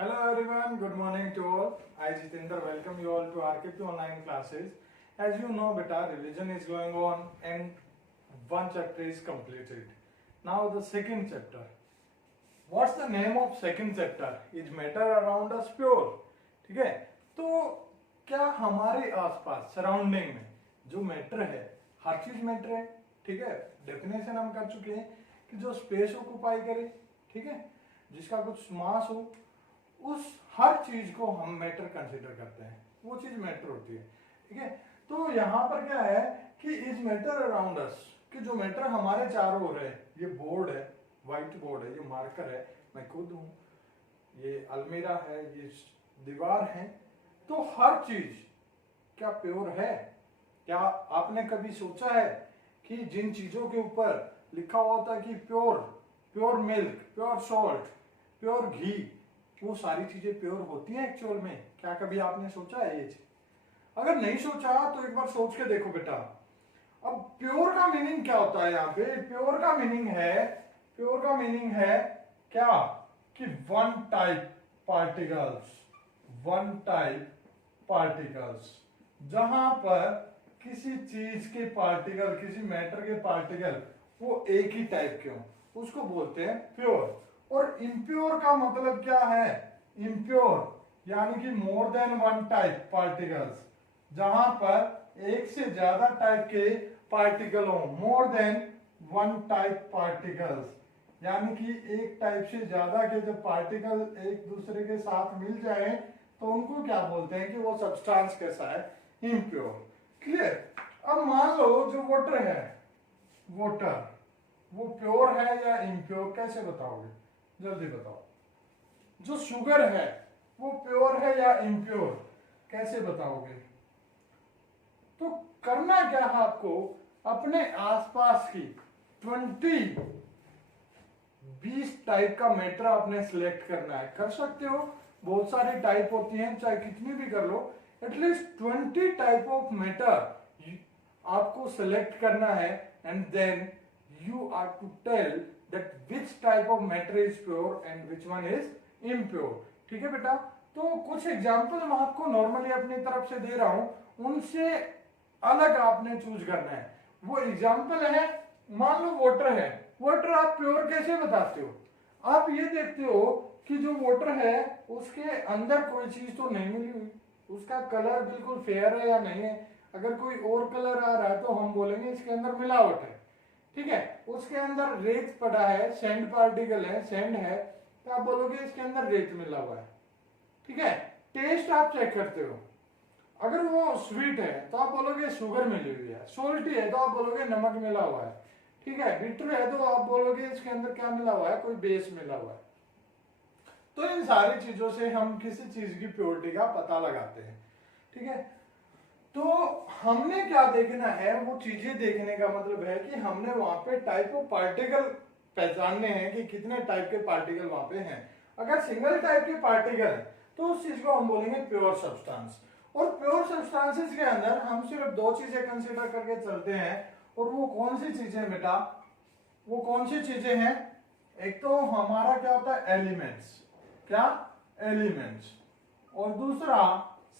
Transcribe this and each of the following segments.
Hello everyone, good morning to all. I Jitendra welcome you all to RKP online classes. As you know beta, revision is going on and one chapter is completed. Now the second chapter. What's the name of second chapter? Is matter around us pure? ठीक है, तो क्या हमारे आसपास surrounding में जो matter है हर चीज मैटर है. ठीक है, डेफिनेशन हम कर चुके हैं कि जो स्पेस ऑक्युपाई करे, ठीक है, जिसका कुछ मास हो, उस हर चीज को हम मैटर कंसीडर करते हैं, वो चीज मैटर होती है. ठीक है, तो यहाँ पर क्या है कि इज मैटर अराउंड अस, कि जो मैटर हमारे चारों ओर है, ये बोर्ड है, व्हाइट बोर्ड है, ये मार्कर है, मैं खुद हूं, ये अलमीरा है, ये दीवार है, तो हर चीज क्या प्योर है? क्या आपने कभी सोचा है कि जिन चीजों के ऊपर लिखा हुआ होता है कि pure, pure milk, pure salt, pure ghee, वो सारी चीजें प्योर होती हैं एक्चुअल में? क्या कभी आपने सोचा है ये चीज? अगर नहीं सोचा तो एक बार सोच के देखो बेटा. अब प्योर का मीनिंग क्या होता है यहाँ पे? प्योर का मीनिंग है, प्योर का मीनिंग है क्या कि one type particles, one type particles, जहां पर किसी चीज के पार्टिकल, किसी मैटर के पार्टिकल वो एक ही टाइप के हो, उसको बोलते हैं प्योर. और इम्प्योर का मतलब क्या है? इम्प्योर यानी कि more than one type particles, जहां पर एक से ज्यादा टाइप के पार्टिकल हो. More than one type particles यानी कि एक टाइप से ज्यादा के जब पार्टिकल एक दूसरे के साथ मिल जाए तो उनको क्या बोलते हैं कि वो सब्सटेंस कैसा है? इम्प्योर. क्लियर? अब मान लो जो वाटर है, वाटर वो प्योर है या इम्प्योर, कैसे बताओगे? जल्दी बताओ. जो शुगर है वो प्योर है या इम्प्योर, कैसे बताओगे? तो करना क्या है आपको? अपने आसपास की 20 टाइप का मैटर आपने सिलेक्ट करना है. कर सकते हो, बहुत सारी टाइप होती हैं, चाहे कितनी भी कर लो, एटलीस्ट 20 टाइप ऑफ मैटर आपको सिलेक्ट करना है. And then you are to tell that which type of matter is pure and which one is impure. ठीक है बेटा? तो कुछ एग्जांपल मैं आपको नॉर्मली अपनी तरफ से दे रहा हूं, उनसे अलग आपने चूज करना है. वो एग्जांपल है, मान लो वाटर है. वाटर आप प्योर कैसे बताते हो? आप ये देखते हो कि जो वाटर है उसके अंदर कोई चीज तो नहीं मिली हुई, उसका कलर बिल्कुल फेयर है या नहीं है. अगर कोई और कलर आ रहा है तो हम बोलेंगे इसके अंदर मिलावट है. ठीक है, उसके अंदर रेत पड़ा है, सैंड पार्टिकल है, सैंड है, तो आप बोलोगे इसके अंदर रेत मिला हुआ है. ठीक है, टेस्ट आप चेक करते हो, अगर वो स्वीट है तो आप बोलोगे शुगर मिली हुई है, सोल्टी है तो आप बोलोगे नमक मिला हुआ है. ठीक है, बिटर है तो आप बोलोगे इसके अंदर क्या मिला हुआ है? कोई बेस मिला हुआ है. तो इन सारी चीजों से हम किसी चीज की प्योरिटी का पता लगाते हैं. ठीक है, तो हमने क्या देखना है? वो चीजें देखने का मतलब है कि हमने वहां पे टाइप ऑफ पार्टिकल पहचानने हैं कि कितने टाइप के पार्टिकल वहां पे हैं. अगर सिंगल टाइप के पार्टिकल है तो उस चीज को हम बोलेंगे प्योर सब्सटेंस. और प्योर सब्सटेंसेस के अंदर हम सिर्फ दो चीजें कंसीडर करके चलते हैं. और वो कौन सी चीजें बेटा? वो कौन सी चीजें हैं? एक तो हमारा क्या होता है? एलिमेंट्स. क्या? एलिमेंट्स. और दूसरा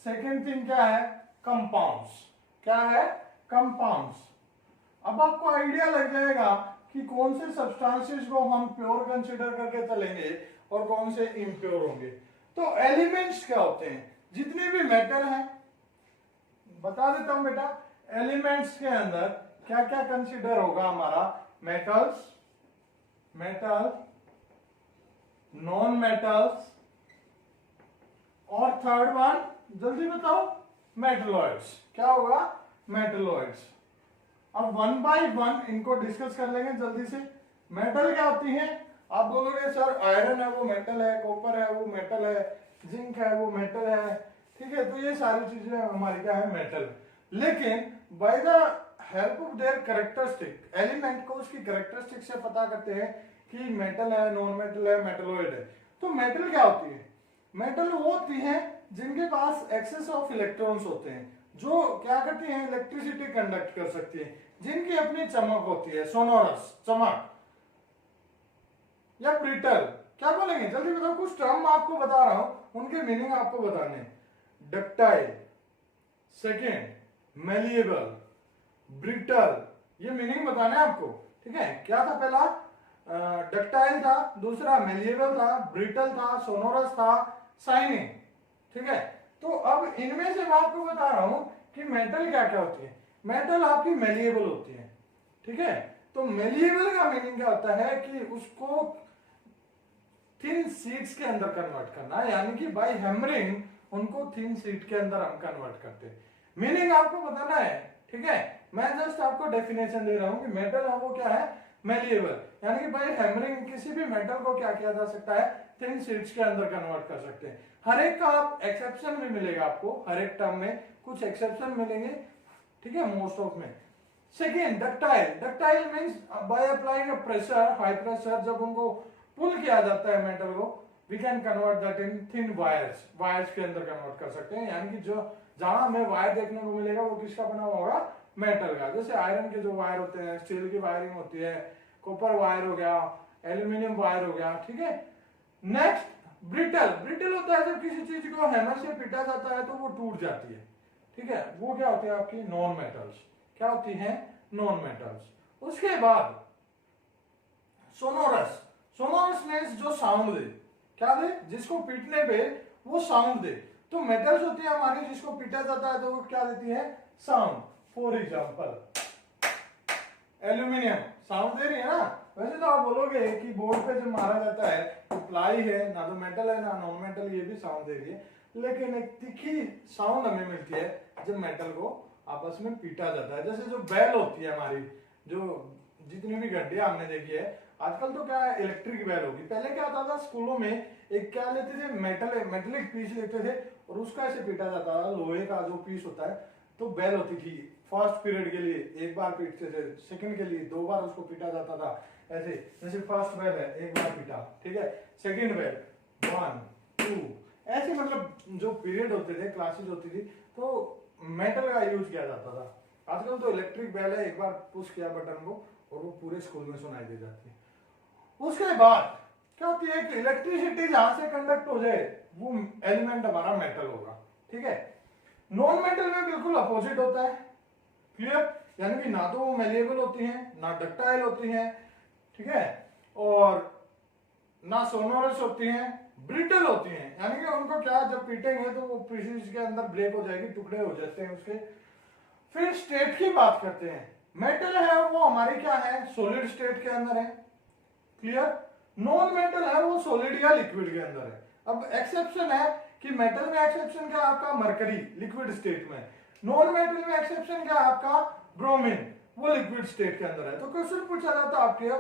सेकेंड थिंग क्या है? कंपाउंड्स. क्या है? कंपाउंड्स. अब आपको आइडिया लग जाएगा कि कौन से सब्सटेंसेस को हम प्योर कंसीडर करके चलेंगे और कौन से इम्प्योर होंगे. तो एलिमेंट्स क्या होते हैं? जितने भी मेटल हैं, बता देता हूं बेटा. एलिमेंट्स के अंदर क्या क्या कंसीडर होगा हमारा? मेटल्स, मेटल, नॉन मेटल्स, और थर्ड वन जल्दी बताओ, मेटलॉइड्स. क्या होगा? मेटलॉइड्स. अब वन बाय वन इनको डिस्कस कर लेंगे जल्दी से. मेटल क्या होती है? आप बोलोगे सर आयरन है वो मेटल है, कॉपर है वो मेटल है, जिंक है वो मेटल है. ठीक है, तो ये सारी चीजें हमारी क्या है? मेटल. लेकिन by the help of their characteristic, element को उसकी कैरेक्टरिस्टिक से पता करते हैं कि मेटल है, नॉन मेटल है, मेटलॉइड है. तो मेटल क्या होती है? मेटल वो होती है जिनके पास एक्सेस ऑफ इलेक्ट्रॉन्स होते हैं, जो क्या करती हैं? इलेक्ट्रिसिटी कंडक्ट कर सकती है, जिनकी अपनी चमक होती है, सोनोरस, चमक. या ब्रिटल, क्या बोलेंगे? जल्दी बताओ, कुछ टर्म आपको बता रहा हूं. उनके मीनिंग आपको बताने। डक्टाइल, सेकेंड मेलिएबल, ब्रिटल, ये मीनिंग बताने आपको। ठीक है, क्या था पहला? डक्टाइल था, दूसरा मेलिएबल था, ब्रिटल था, सोनोरस था, शाइनिंग। ठीक है, तो अब इनमें से मैं आपको बता रहा हूं कि मेटल क्या क्या होती है। मेटल आपकी मेलिएबल होती है। ठीक है, तो मेलिएबल का मीनिंग क्या होता है कि उसको थिन शीट्स के अंदर कन्वर्ट करना, यानी कि बाय हैमरिंग उनको थिन शीट के अंदर हम कन्वर्ट करते हैं। मीनिंग आपको बताना है। ठीक है, मैं जस्ट आपको डेफिनेशन दे रहा हूं कि मेटल है वो क्या है? मेलिएबल, यानी कि बाय हैमरिंग किसी भी मेटल को क्या किया जा सकता है? थिन शीट्स के अंदर कन्वर्ट कर सकते हैं। हर एक का आप एक्सेप्शन भी मिलेगा आपको, हर एक टर्म में कुछ एक्सेप्शन मिलेंगे। ठीक है, मोस्ट ऑफ में। Second ductile, ductile means by applying a pressure, high pressure, जब उनको पुल किया जाता है मेटल को, we can convert that in thin wires, wires के अंदर कन्वर्ट कर सकते हैं। यानी कि जो जहां हमें वायर देखने को मिलेगा वो किसका बना हुआ होगा? मेटल का। जैसे आयरन के जो वायर होते हैं, स्टील की वायरिंग होती है, कॉपर वायर हो गया, एल्यूमिनियम वायर हो गया। ठीक है, नेक्स्ट ब्रिटल, ब्रिटल होता है जब किसी चीज को हैमर से पीटा जाता है तो वो टूट जाती है। ठीक है, वो क्या होती है आपकी? Non metals. क्या होती हैं? Non metals. उसके बाद सोनोरस, सोनोरस मीन्स जो साउंड दे। क्या दे? जिसको पीटने पे वो साउंड दे। तो मेटल्स होती है हमारी, जिसको पीटा जाता है तो वो क्या देती है? Sound. For example aluminium sound दे रही है ना। वैसे तो आप बोलोगे कि बोर्ड पे जो मारा जाता है तो प्लाई है, ना तो मेटल है ना नॉन मेटल, ये भी साउंड दे रही है। लेकिन एक तीखी साउंड हमें मिलती है जब मेटल को आपस में पीटा जाता है। जैसे जो बेल होती है हमारी, जो जितनी भी घंटियां हमने देखी है, आजकल तो क्या इलेक्ट्रिक बेल होगी। पहले क्या होता था स्कूलों में, एक क्या लेते थे? मेटलिक पीस लेते थे और उसका ऐसे पीटा जाता था, लोहे का जो पीस होता है। तो बेल होती थी, फर्स्ट पीरियड के लिए एक बार पीटते थे, सेकंड के लिए 2 बार उसको पीटा जाता था। ऐसे जैसे फर्स्ट बेल है, एक बार पीटा, ठीक है, सेकंड बेल 1 2, ऐसे मतलब जो पीरियड होते थे, क्लासेस होती थी, तो मेटल का यूज किया जाता था। आजकल तो इलेक्ट्रिक बेल है, एक बार पुश किया बटन को और वो पूरे स्कूल में सुनाई दे जाती है। उसके बाद क्या होती है कि इलेक्ट्रिसिटी जहां से कंडक्ट हो जाए वो एलिमेंट हमारा मेटल होगा। ठीक है, नॉन मेटल में बिल्कुल अपोजिट होता है। क्लियर? यानी कि ना तो वो मेलिएबल होती हैं, ना डक्टाइल होती हैं, ठीक है, और ना सोनोरस होती हैं, ब्रिटल होती हैं। यानी कि उनको क्या जब पीटेंगे तो वो पीसेस के अंदर ब्रेक हो जाएगी, टुकड़े हो जाते हैं उसके। फिर स्टेट की बात करते हैं। मेटल है वो हमारी क्या है? सॉलिड स्टेट के अंदर है। क्लियर? नॉन मेटल है वो सॉलिड या लिक्विड के अंदर है। अब एक्सेप्शन है कि मेटल में एक्सेप्शन क्या आपका? मरकरी लिक्विड स्टेट में। नॉन मेटल में एक्सेप्शन क्या आपका? ब्रोमीन, वो लिक्विड स्टेट के अंदर है। तो क्वेश्चन पूछा जाता है आपके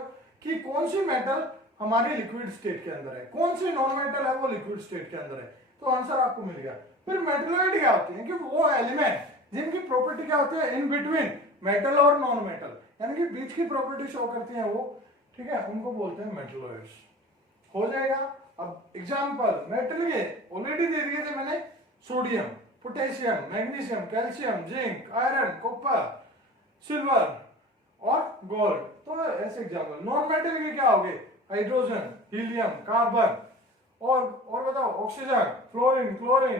कि कौन सी मेटल हमारी लिक्विड स्टेट के अंदर है, कौन सी नॉन मेटल है वो लिक्विड स्टेट के अंदर है, तो आंसर आपको मिल गया। फिर मेटलॉइड क्या होते हैं? कि वो एलिमेंट जिनकी प्रॉपर्टी क्या होती है? इन बिटवीन मेटल और नॉन मेटल, यानी कि बीच की प्रॉपर्टी शो करती है वो। ठीक है, उनको बोलते हैं मेटलॉइड्स। हो जाएगा। अब एग्जांपल मेटल के ऑलरेडी दे दिए थे मैंने, sodium, potassium, magnesium, calcium, zinc, iron, copper, silver और गोल्ड। तो ऐसे एग्जांपल। नॉन मेटल के क्या हो गए? हाइड्रोजन, हीलियम, कार्बन और बताओ ऑक्सीजन, फ्लोरीन, क्लोरीन।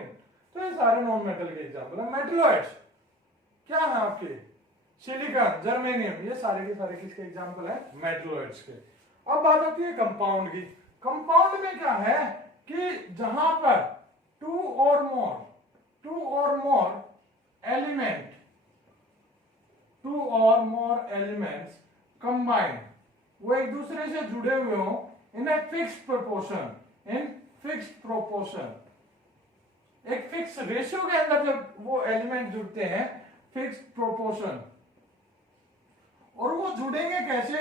तो ये सारे नॉन मेटल के एग्जांपल है। मेटलॉइड्स क्या है आपके? सिलिकॉन, जर्मेनियम, ये सारे के सारे किसके एग्जांपल है? मेटलॉइड्स के। अब बात आती है कंपाउंड की। कंपाउंड में क्या है कि जहां पर टू और मोर एलिमेंट्स कंबाइंड, वो एक दूसरे से जुड़े हुए हो इन ए फिक्स्ड प्रोपोर्शन, एक फिक्स रेशियो के अंदर जब वो एलिमेंट जुड़ते हैं, फिक्स्ड प्रोपोर्शन। और वो जुड़ेंगे कैसे?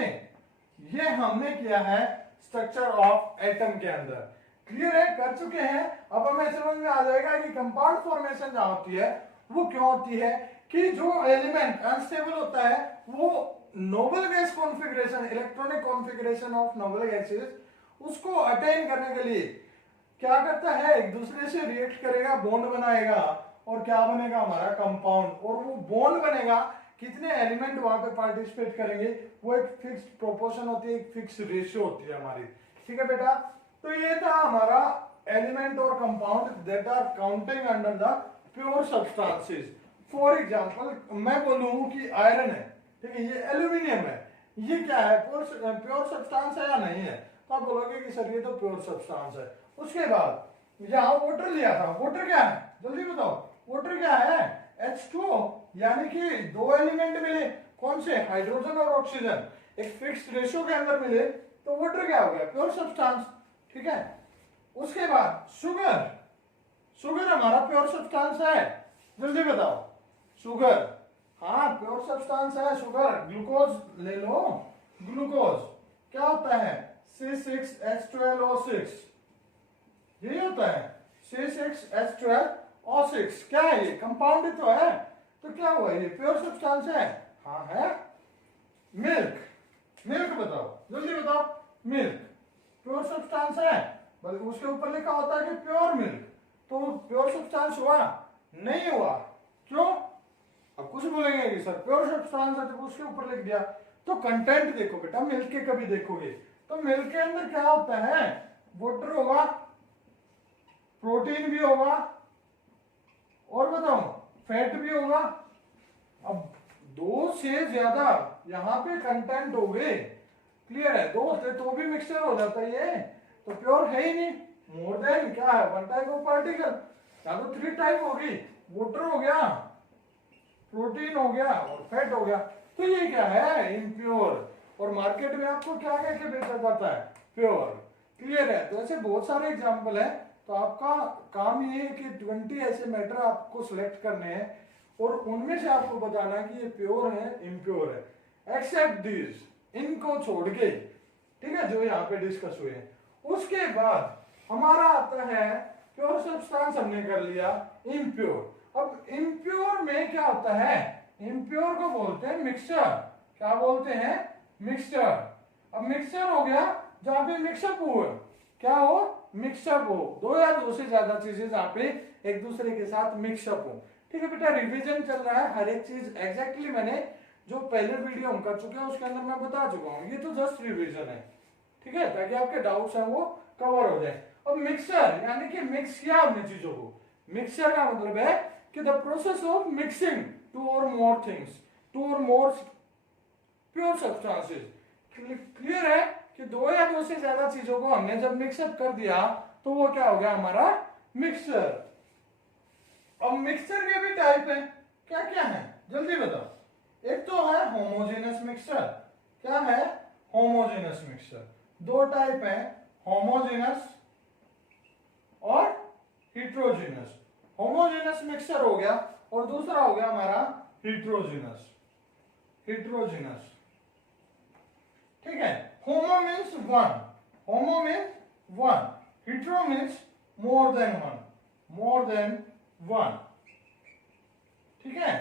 ये हमने किया है स्ट्रक्चर ऑफ एटम के अंदर। क्लियर है? कर चुके हैं। अब हमें समझ में आ जाएगा कि कंपाउंड फॉर्मेशन जहां होती है वो क्यों होती है कि जो एलिमेंट अनस्टेबल होता है वो noble gas configuration, electronic configuration of noble gases, उसको अटेन करने के लिए क्या करता है? एक दूसरे से रिएक्ट करेगा, बॉन्ड बनाएगा, और क्या बनेगा? हमारा कंपाउंड। और वो बॉन्ड बनेगा, कितने एलिमेंट वहां पे पार्टिसिपेट करेंगे, वो एक फिक्स्ड प्रोपोर्शन होती है, एक फिक्स रेशियो होती है हमारी। ठीक है बेटा, तो ये था हमारा element or compound that are counting under the pure substances. For example, मैं बोलूं कि आयरन है, ठीक है, ये एल्यूमिनियम है, ये क्या है, प्योर सब्सटेंस है या नहीं है? तो आप बोलोगे कि सर ये तो प्योर सब्सटेंस है। उसके बाद यहाँ वाटर लिया था, वाटर क्या है, जल्दी बताओ, वाटर क्या है? H2O, यानी कि दो एलिमेंट मिले, कौन से, हाइड्रोजन और ऑक्सीजन, एक फिक्स्ड रेशियो के अंदर मिले, तो वाटर क्या हो गया, प्योर सब्सटेंस, ठीक है। उसके बाद शुगर, शुगर हमारा प्योर सब्सटेंस है, जल्दी बताओ, शुगर, हाँ प्योर सब्सटेंस है शुगर। ग्लूकोज ले लो, ग्लूकोज क्या होता है, C6H12O6, यही होता है, C6H12O6, क्या है ये, कंपाउंड तो है, तो क्या हुआ, ये प्योर सब्सटेंस है, हाँ है। मिल्क, मिल्क बताओ, जल्दी बताओ, मिल्क प्योर सब्सटेंस है, बल्कि उसके ऊपर लिखा होता है कि प्योर मिल्क, तो प्योर सब्सटेंस हुआ, नहीं हुआ, क्यों? अब कुछ बोलेंगे कि सर प्योर सब्सटेंस है तो उसके ऊपर लिख दिया, तो कंटेंट देखो बेटा, मिल्क के कभी देखोगे तो मिल्क के अंदर क्या होता है, वाटर होगा, प्रोटीन भी होगा, और बताओ फैट भी होगा। अब दो से ज्यादा यहाँ पे कंटेंट हो गए, क्लियर है, दो होते तो भी मिक्सचर हो जाता है ये, तो प्योर है ही नहीं। मोर देन क्या है, वन टाइप ऑफ पार्टिकल, या तो थ्री टाइप होगी, वाटर हो गया, प्रोटीन हो गया और फैट हो गया, तो ये क्या है, इम्प्योर। और मार्केट में आपको क्या कह के बेचा जाता है, प्योर, क्लियर है। तो ऐसे बहुत सारे एग्जांपल है, तो आपका काम ये है कि 20 ऐसे मैटर आपको सिलेक्ट करने हैं और उनमें से आपको बताना है कि ये प्योर है, इम्प्योर है, एक्सेप्ट दिस, इनको छोड़ के, ठीक है, जो यहाँ पे डिस्कस हुए हैं। उसके बाद हमारा आता है प्योर सब्सटेंस, हमने कर लिया, इम्प्योर। अब इम्प्योर में क्या होता है, इम्प्योर को बोलते हैं मिक्सचर, क्या बोलते हैं, मिक्सचर। अब मिक्सचर हो गया जहां पे मिक्सअप हो, क्या हो, मिक्सअप हो, दो या दो से ज्यादा चीजें जहां पे एक दूसरे के साथ मिक्सअप हो, ठीक है बेटा। रिवीजन चल रहा है, हर एक चीज एग्जैक्टली मैंने जो पहले वीडियो हम कर चुके हैं उसके अंदर मैं बता चुका हूँ, ये तो जस्ट रिवीजन है, ठीक है, ताकि आपके डाउट्स हैं वो कवर हो जाए। अब मिक्सर यानी कि मिक्स किया हमने चीजों को, मिक्सर का मतलब है कि the process of mixing two और मोर थिंग्स, टू और मोर प्योर सब्सटेंसेस। क्लियर है कि दो या दो से ज्यादा चीजों को हमने जब मिक्सअप कर दिया तो वो क्या हो गया, हमारा मिक्सचर। अब मिक्सचर के भी टाइप है, क्या क्या है, जल्दी बताओ। एक तो है होमोजेनस मिक्सचर, क्या है, होमोजेनस मिक्सचर। दो टाइप है, होमोजेनस और हिट्रोजेनस। होमोजेनस मिक्सचर हो गया और दूसरा हो गया हमारा हिट्रोजेनस, हिट्रोजेनस, ठीक है। होमो मीन्स वन, होमो means one, hetero means more than one, more than one, ठीक है।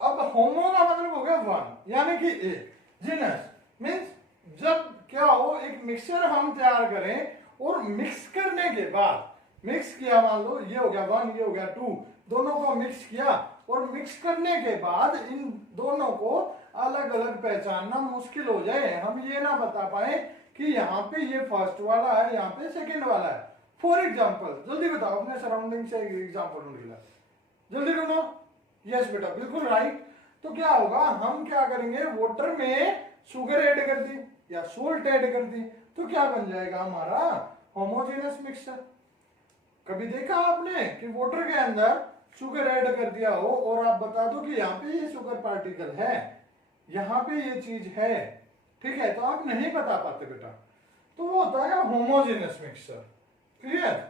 अब होमो का मतलब हो गया वन, यानी कि एक। जीनस मीन्स जब क्या हो, एक मिक्सचर हम तैयार करें और मिक्स करने के बाद, मिक्स किया, मान लो ये हो गया वन, ये हो गया टू, दोनों को मिक्स किया और मिक्स करने के बाद इन दोनों को अलग अलग पहचानना मुश्किल हो जाए, हम ये ना बता पाए कि यहाँ पे ये फर्स्ट वाला है, यहाँ पे सेकंड वाला है। फॉर एग्जाम्पल, जल्दी बताओ, अपने सराउंडिंग से एग्जाम्पल ढूंढ लिया, जल्दी ढूंढो। यस बेटा, बिल्कुल राइट। तो क्या होगा, हम क्या करेंगे, वाटर में शुगर ऐड कर दी या सोल्ट ऐड कर दी, तो क्या बन जाएगा हमारा होमोजेनस मिक्सचर। कभी देखा आपने कि वाटर के अंदर शुगर ऐड कर दिया हो और आप बता दो कि यहाँ पे ये शुगर पार्टिकल है, यहाँ पे ये चीज है, ठीक है, तो आप नहीं बता पाते बेटा, तो वो होता है होमोजेनस मिक्सचर। क्लियर,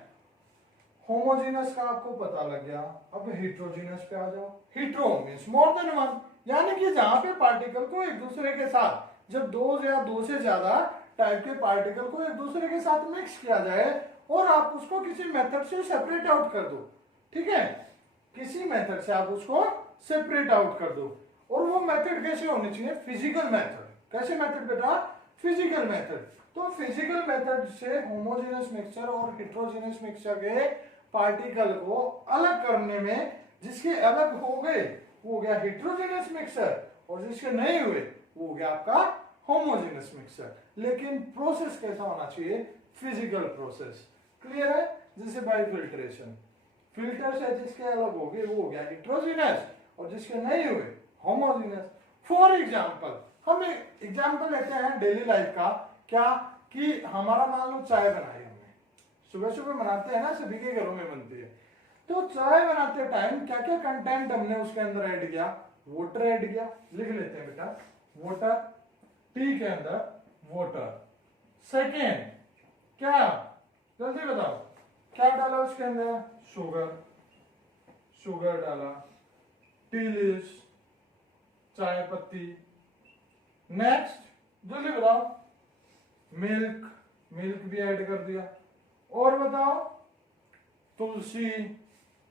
होमोजेनस का आपको पता लग गया। अब हिट्रोजेनस पे आ जाओ। Hetero means more than one, यानी कि जहां पे पार्टिकल को एक दूसरे के साथ, जब दो या दो से ज्यादा टाइप के पार्टिकल को एक दूसरे के साथ मिक्स किया जाए और आप उसको किसी मेथड से सेपरेट आउट कर दो, ठीक है, किसी मेथड से आप उसको सेपरेट आउट कर दो। और वो मेथड कैसे होनी चाहिए, फिजिकल मेथड। कैसे मेथड बेटा, फिजिकल मेथड। तो फिजिकल मेथड से होमोजेनस मिक्सचर और हिट्रोजेनस मिक्सचर के पार्टिकल को अलग करने में, जिसके अलग हो गए वो हो गया हिट्रोजेनस मिक्सचर, और जिसके नहीं हुए वो हो गया आपका होमोजेनस मिक्सचर। लेकिन प्रोसेस कैसा होना चाहिए, फिजिकल प्रोसेस। क्लियर है? जैसे बाय फिल्ट्रेशन, फिल्टर से जिसके अलग हो गए वो हो गया हेट्रोजीनस और जिसके नहीं हुए होमोजीनस। फॉर एग्जांपल हम एक एग्जांपल लेते हैं डेली लाइफ का, क्या कि हमारा मान लो चाय बनाई हमने, सुबह सुबह बनाते हैं ना, सभी के घरों में बनती है। तो चाय बनाते टाइम क्या क्या कंटेंट हमने उसके अंदर ऐड किया? वाटर ऐड किया, लिख लेते हैं बेटा, वाटर, टी के अंदर वाटर। सेकेंड क्या, जल्दी बताओ, क्या डाला उसके अंदर? शुगर, शुगर डाला, टी लीव्स, चाय पत्ती। नेक्स्ट जल्दी बताओ, मिल्क, मिल्क भी ऐड कर दिया। और बताओ, तुलसी,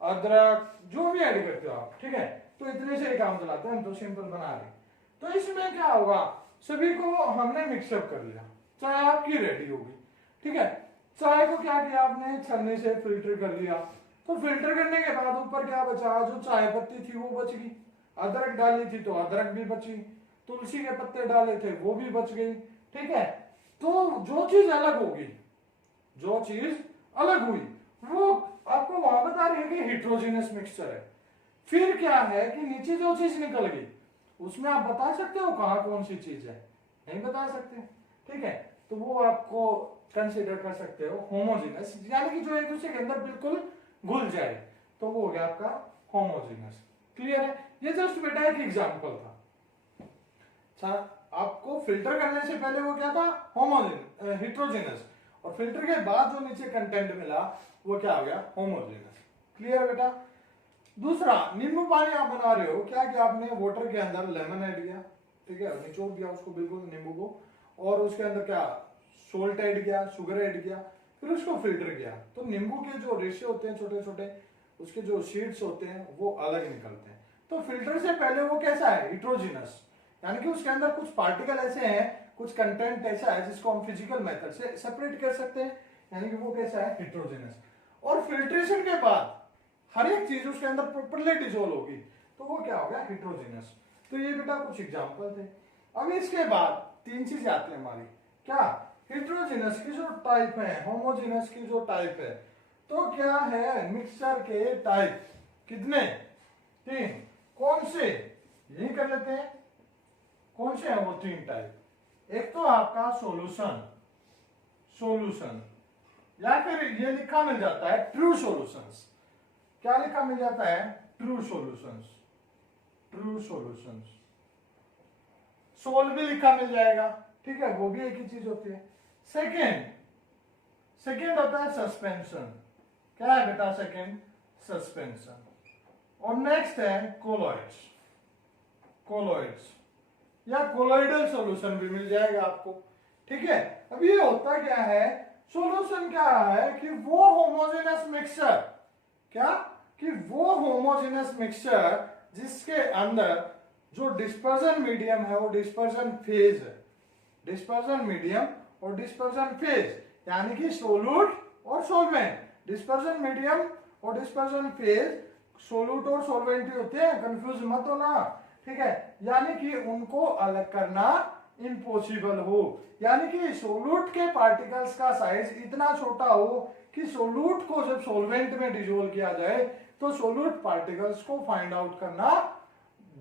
अदरक, जो भी ऐड करते हो आप, ठीक है। तो इतने से ही काम चलाते हैं हम, तो सिंपल बना रहे। तो इसमें क्या होगा, सभी को हमने मिक्सअप कर लिया, चाय आपकी रेडी होगी, ठीक है। चाय को क्या किया आपने? छलनी से फिल्टर कर लिया। तो फिल्टर करने के बाद ऊपर क्या बचा? जो चाय पत्ती थी वो बच गई, अदरक डाली थी तो अदरक भी बची, तुलसी के पत्ते डाले थे वो भी बच गई, ठीक है। तो जो चीज अलग होगी, जो चीज अलग हुई वो आपको वहां बता रही है कि हेट्रोजीनस मिक्सचर है। फिर क्या है कि नीचे जो चीज निकल गई उसमें आप बता सकते हो कहां कौन सी चीज है? नहीं बता सकते, ठीक है। तो वो आपको कंसीडर कर सकते हो होमोजीनस, यानी कि जो एक दूसरे के अंदर बिल्कुल घुल जाए, तो वो हो गया आपका होमोजीनस। क्लियर है? ये जस्ट बेटा एक एग्जांपल था। अच्छा, आपको फिल्टर करने से पहले वो क्या था? होमोजीनस, हेट्रोजीनस, और फिल्टर के बाद जो नीचे कंटेंट मिला वो क्या हो गया? होमोजीनस। क्लियर है बेटा? दूसरा, नींबू पानी आप बना रहे हो, क्या किया आपने? वाटर के अंदर लेमन ऐड किया, ठीक है, निचोड़ दिया उसको बिल्कुल नींबू को, और उसके अंदर क्या? सोल्ट ऐड किया, शुगर ऐड किया, फिर उसको फिल्टर किया। तो नींबू के जो रेशे होते हैं छोटे छोटे, उसके जो शीट्स होते हैं वो अलग निकलते हैं। तो फिल्टर से पहले वो कैसा है? हेट्रोजीनस, यानी कि उसके अंदर कुछ पार्टिकल ऐसे हैं, कुछ कंटेंट ऐसा है जिसको हम फिजिकल मेथड से सेपरेट कर सकते हैं, यानी कि वो कैसा है? हेट्रोजीनस। और फिल्ट्रेशन के बाद हर एक चीज उसके अंदर प्रॉपर्ली डिसॉल्व होगी, तो वो क्या हो गया? हेट्रोजीनस। तो ये बेटा कुछ एग्जांपल थे। अब इसके बाद तीन चीजें आती है हमारी, क्या? हेट्रोजीनस की जो टाइप है, होमोजीनस की जो टाइप है। तो क्या है? मिक्सचर के टाइप कितने? तीन। कौन से? यही कर लेते हैं, कौन से हैं वो तीन टाइप? एक तो आपका सॉल्यूशन, सॉल्यूशन, या फिर ये लिखा मिल जाता है ट्रू सॉल्यूशंस। क्या लिखा मिल जाता है? True solutions, true solutions. Sol भी लिखा मिल जाएगा, ठीक है, वो भी एक ही चीज होती है। सेकेंड, सेकेंड होता है सस्पेंशन। क्या है बेटा? Second suspension. और नेक्स्ट है कोलॉइड्स, कोलॉइड्स या कोलॉइडल सॉल्यूशन भी मिल जाएगा आपको, ठीक है। अब ये होता क्या है? सॉल्यूशन क्या है कि वो होमोजेनस मिक्सचर, क्या कि वो होमोजेनस मिक्सचर जिसके अंदर जो डिस्पर्जन मीडियम है वो डिस्पर्जन फेज है, डिस्पर्जन मीडियम और डिस्पर्जन फेज, यानी कि सोलूट और सोलवेंट। डिस्पर्जन मीडियम और डिस्पर्जन फेज सोलूट और सोलवेंट ही होते हैं, कंफ्यूज मत होना, ठीक है। यानी कि उनको अलग करना इम्पॉसिबल हो, यानी कि सोलूट के पार्टिकल्स का साइज इतना छोटा हो कि सोलूट को जब सोलवेंट में डिसोल्व किया जाए तो सोलूट पार्टिकल्स को फाइंड आउट करना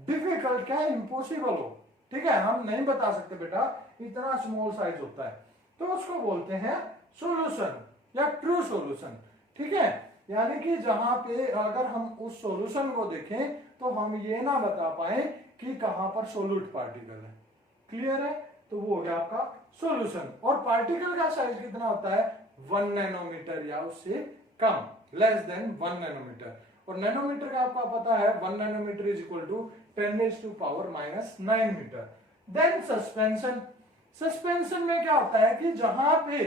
डिफिकल्ट, क्या इम्पॉसिबल हो, ठीक है। हम नहीं बता सकते बेटा इतना स्मॉल साइज होता है, तो उसको बोलते हैं सॉल्यूशन या ट्रू सॉल्यूशन, ठीक है। यानी कि जहां पे अगर हम उस सॉल्यूशन को देखें तो हम ये ना बता पाए कि कहां पर सोल्यूट पार्टिकल है। क्लियर है? तो वो हो गया आपका सॉल्यूशन। और पार्टिकल का साइज कितना होता है? 1 नैनोमीटर या उससे कम, लेस देन 1 नैनोमीटर। और नैनोमीटर का आपका पता है 1 nanometre is equal to 10⁻⁹ metre. Then suspension, suspension में क्या होता है कि जहां पे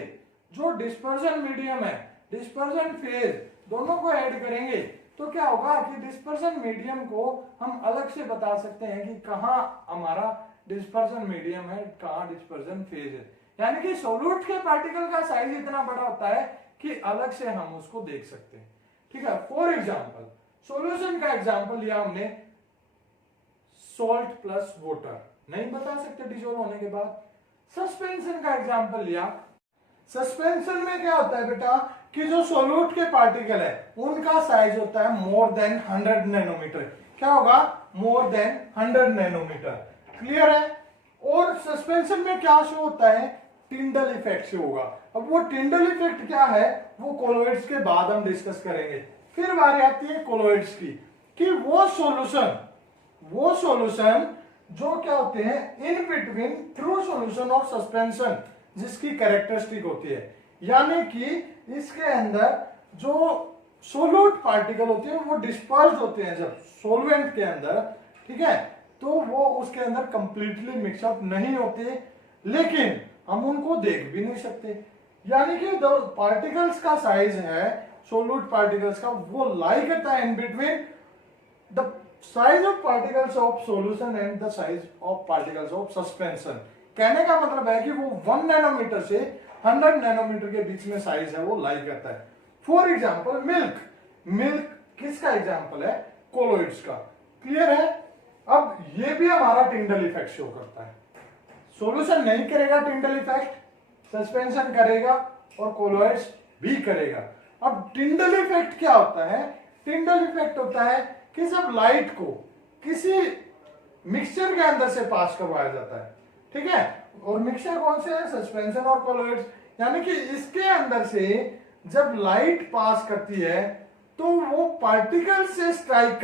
जो डिस्पर्जन मीडियम है, डिस्पर्जन फेज, दोनों को ऐड करेंगे तो क्या होगा कि डिस्पर्जन मीडियम को हम अलग से बता सकते हैं कि कहां हमारा डिस्पर्जन मीडियम है, कहां डिस्पर्जन फेज है। यानी कि सोल्यूट के पार्टिकल का साइज इतना बड़ा होता है कि अलग से हम उसको देख सकते हैं, ठीक है। फॉर एग्जांपल, सॉल्यूशन का एग्जांपल लिया हमने सॉल्ट प्लस वाटर, नहीं बता सकते डिसॉल्व होने के बाद। सस्पेंशन का एग्जांपल लिया, सस्पेंशन में क्या होता है बेटा? कि जो सोल्यूट के पार्टिकल है उनका साइज होता है मोर देन 100 नैनोमीटर। क्या होगा? More than 100 nanometre. क्लियर है? और सस्पेंशन में क्या शो होता है? टिंडल इफेक्ट से होगा। अब वो टिंडल इफेक्ट क्या है वो कोलोइड्स के बाद हम डिस्कस करेंगे। फिर बारी आती है कोलोइड्स की, कि वो सॉल्यूशन जो क्या होते हैं इन बिटवीन ट्रू सॉल्यूशन और सस्पेंशन, जिसकी कैरेक्टरिस्टिक होती है, यानी कि इसके अंदर जो सोल्यूट पार्टिकल होते हैं वो डिस्पर्स होते हैं जब सॉल्वेंट के अंदर, ठीक है, तो वो उसके अंदर कंप्लीटली मिक्सअप नहीं होते, लेकिन हम उनको देख भी नहीं सकते। यानी कि जो पार्टिकल्स का साइज है सोल्यूट पार्टिकल्स का, वो लाई करता है in between the size of particles of solution and the size of particles of suspension. कहने का मतलब है कि वो 1 नैनोमीटर से 100 नैनोमीटर के बीच में साइज है वो लाई करता है। फॉर एग्जाम्पल मिल्क किसका एग्जाम्पल है? कोलोइड्स का। क्लियर है? अब ये भी हमारा टिंडल इफेक्ट शो करता है। सॉल्यूशन नहीं करेगा टिंडल इफेक्ट, सस्पेंशन करेगा और कोलोइड्स भी करेगा। अब टिंडल इफेक्ट क्या होता है? टिंडल इफेक्ट होता है कि जब लाइट को किसी मिक्सचर के अंदर से पास करवाया जाता है, ठीक है, और मिक्सचर कौन से है? सस्पेंशन और कोलोइड्स। यानी कि इसके अंदर से जब लाइट पास करती है तो वो पार्टिकल से स्ट्राइक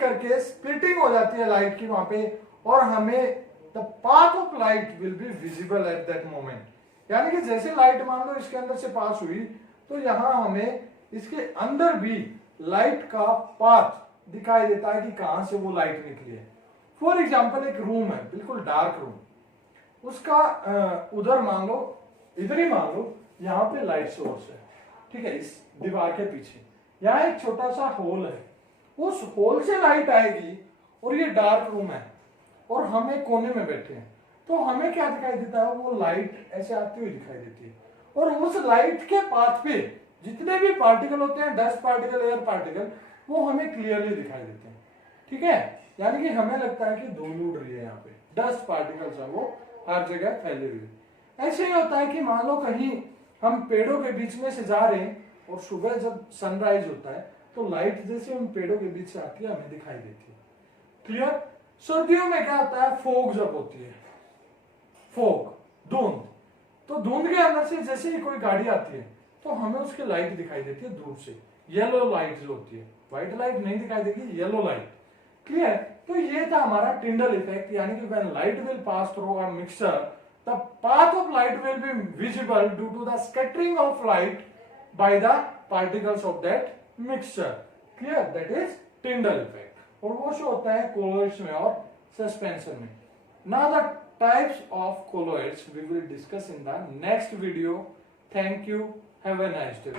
करके स्प्लिटिंग हो जाती है लाइट की वहां पे, और हमें the path of light will be visible at that moment. यानी कि जैसे लाइट मान लो इसके अंदर से पास हुई तो यहां हमें इसके अंदर भी लाइट का पाथ दिखाई देता है कि कहां से वो लाइट निकली है। फॉर एग्जाम्पल एक रूम है, बिल्कुल डार्क रूम, उसका उधर मान लो, इधर ही मान लो, यहां पे लाइट सोर्स है, ठीक है, इस दीवार के पीछे यहां एक छोटा सा होल है, उस होल से लाइट आएगी और ये डार्क रूम है और हम एक कोने में बैठे हैं, तो हमें क्या दिखाई देता है? वो लाइट ऐसे आती हुई दिखाई देती है, और उस लाइट के पाथ पे जितने भी पार्टिकल होते हैं, डस्ट पार्टिकल, एयर पार्टिकल, वो हमें क्लियरली दिखाई देते हैं, ठीक है। यानी कि हमें लगता है कि धूल उड़ रही है, यहाँ पे डस्ट पार्टिकल्स है वो हर जगह फैले हुए। ऐसे ही होता है कि मान लो कहीं हम पेड़ों के बीच में से जा रहे हैं और सुबह जब सनराइज होता है तो लाइट जैसे उन पेड़ों के बीच से आती है हमें दिखाई देती है। क्लियर? सर्दियों में क्या होता है? फोग जब होती है, फोग, धुंध, तो धुंध के अंदर से जैसे ही कोई गाड़ी आती है तो हमें उसकी लाइट दिखाई देती है दूर से, येलो लाइट जो होती है, व्हाइट लाइट नहीं दिखाई देगी, येलो लाइट। क्लियर? तो ये था हमारा टिंडल इफेक्ट, यानी कि when light will pass through a mixture the path of light will be visible due to the scattering of light by the particles of that mixture. Clear? That is Tyndall effect, और वो show होता है colloids में और suspension में। Now the types of colloids we will discuss in the next video. Thank you. Have a nice day.